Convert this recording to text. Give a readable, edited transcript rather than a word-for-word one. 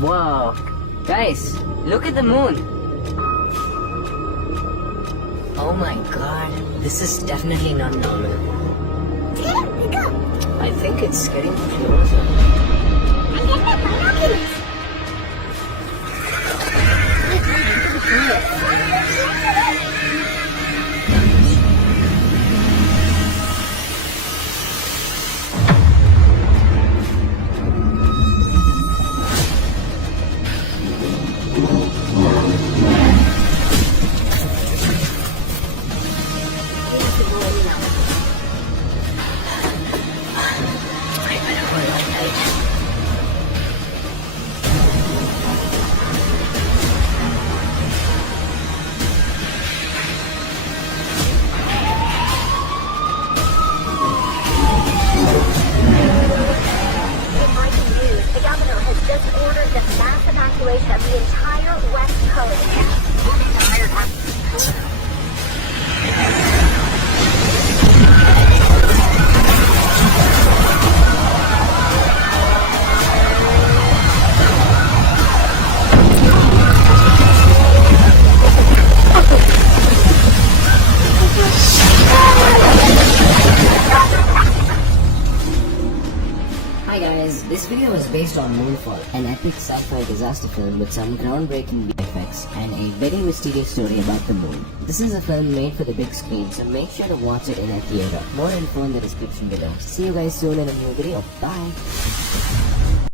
Wow. Guys, look at the moon. Oh my god, this is definitely not normal. Pick up. I think it's getting closer. I'm getting my binoculars. The governor has just ordered the mass evacuation of the entire West Coast. Hi guys, this video is based on Moonfall, an epic sci-fi disaster film with some groundbreaking VFX and a very mysterious story about the moon. This is a film made for the big screen, so make sure to watch it in a theater. More info in the description below. See you guys soon in a new video. Bye!